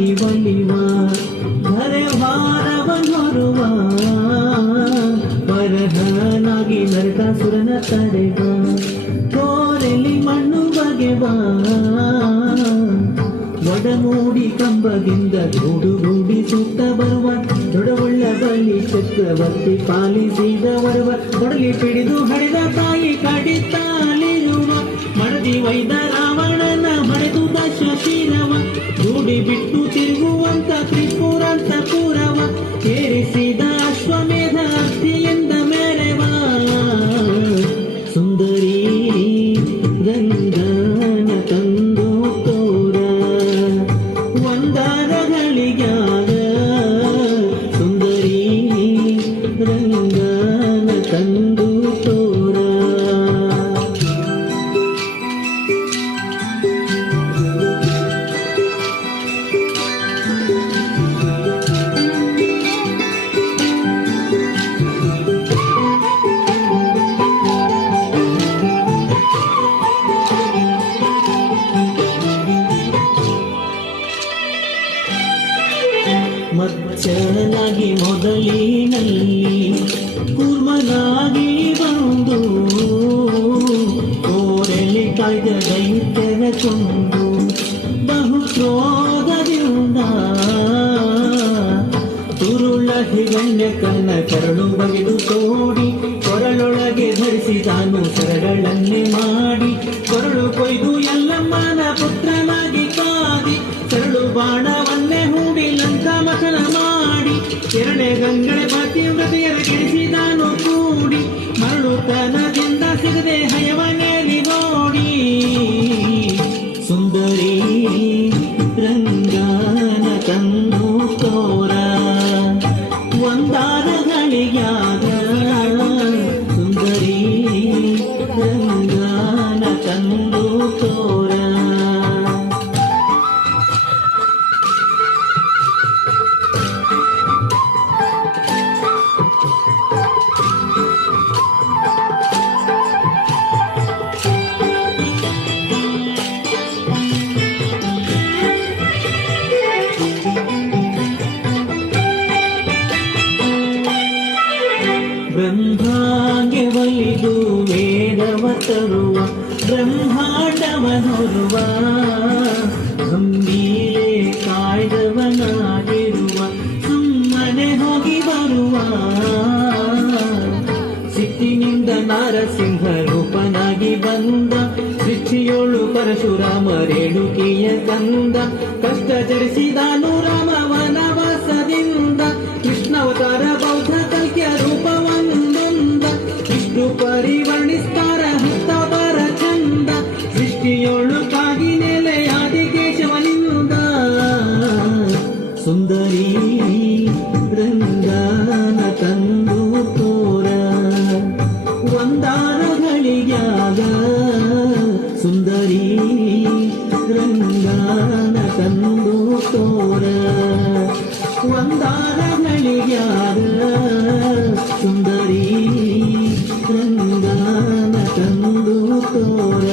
ನಾಗಿ ಒಲಿವ ಧರೆ ವಾರವನೊರುವ ಬರಹನಾಗಿ ನರಕಾಸುರನ ತಡೆವ ಕೋರೆಲಿ ಮಣ್ಣು ಬಗೆವ ಒಡಮೂಡಿ ಕಂಬದಿಂದ ಗೂಡಿ ಸುತ್ತ ಬರುವ ದೊಡವುಳ್ಳ ಬಲಿ ಚಕ್ರವರ್ತಿ ಪಾಲಿಸಿದವರುವ ಕೊಡಲಿ ಪಿಡಿದು ಹಡೆದ ತಾಯಿ ಕಡಿತಾಲಿರುವ ಮಡದಿ ವೈದ ರಾವಣನ ಹೊಡೆದು ದಶಶಿರವ ಗೂಡಿ ಬಿಟ್ಟು ತಿರುಗುವಂತ ತ್ರಿಪುರಾಂತ ಪುರವ ಏರಿಸಿದ ಅಶ್ವಮೇಧ ಅರ್ಥಿಯಿಂದ ಮೆರೆವ ಸುಂದರಿ ರಂಗನ ತಂದು ತೋರ ಒಂದಾರಗಳಿಗಾದ ಸುಂದರಿ ರಂಗನ ತಂದು ತೋರ ಮಚ್ಚನಾಗಿ ಮೊದಲಿನಲ್ಲಿ ಕೂರ್ಮನಾಗಿ ಬಂದು ಕೋರೆಲಿ ಕಾಯ್ದ ದೈತ್ಯರ ಕೊಂದು ಬಹು ಕ್ರೋಧದಿಂದ ತುರುಳ ಹಿಗಣ್ಯ ಕನ್ನ ಕರಳು ಬಗೆದು ತೋಡಿ ಕೊರಳೊಳಗೆ ಧರಿಸಿದಾನು ಸರಗಳನ್ನೇ ಮಾಡಿ ಕೊರಳು ಕೊಯ್ದು ಎಲ್ಲಮ್ಮನ ಪುತ್ರನಾಗಿ ಕಾದಿ ಸರಳು ಬಾಣವನ್ನೇ ಹೂಡಿ ಲಂಕಾಮಥನ ಮಾಡಿ ಎರಡೇ ಗಂಗಳೆ ಪಾತಿವ್ರತೆಯರ ಗೆಳಿಸಿದಾನು ಕೂಡಿ ಮರಳುತನದಿಂದ ಸಿಗದೆ ಹಯವನೇಲಿ ನೋಡಿ ಸುಂದರಿ ರಂಗನ ತಂದು ತೋರ ಒಂದಾರಗಳಿಗಾದ ಸುಂದರಿ ರಂಗನ ತಂದು ತೋರ ಬ್ರಹ್ಮಾಗೆ ಒಲಿದು ವೇದವ ತರುವ ಬ್ರಹ್ಮಾಂಡವನೊರುವ ಗಂಭೀರೆ ಕಾಯ್ದವನಾಗಿರುವ ಸುಮ್ಮನೆ ಹೋಗಿ ಬರುವ ಸಿಟ್ಟಿನಿಂದ ನಾರಸಿಂಹ ರೂಪನಾಗಿ ಬಂದ ಸೃಷ್ಟಿಯೋಳು ಪರಶುರಾಮ ರೇಣುಕಿಯ ಕಂದ ಕಷ್ಟ ಜರಿಸಿದಾನು ರಾಮ ವನವಾಸದಿಂದ ಕೃಷ್ಣಾವತಾರ ಬೌದ್ಧ ಕಲ್ಕ್ಯ ರೂಪವನ್ನೊಂದ ವಿಷ್ಣು ಪರಿವರ್ಣಿಸ್ತಾರ ಹತ್ತವತಾರ ಚಂದ ಸೃಷ್ಟಿಯೋಳು ಕಾಗಿ ನೆಲೆಯಾದಿ ಕೇಶವನಿಂದ ಸುಂದರಿ ರಂಗನ ತಂದು ತೋರ ಒಂದಾರಗಳಿಗಾದ ಸುಂದರಿ ರಂಗನ ತಂದು ತೋರ ಒಂದಾರಗಳಿಗಾದ ಸುಂದರಿ ರಂಗನ ತಂದು ತೋರ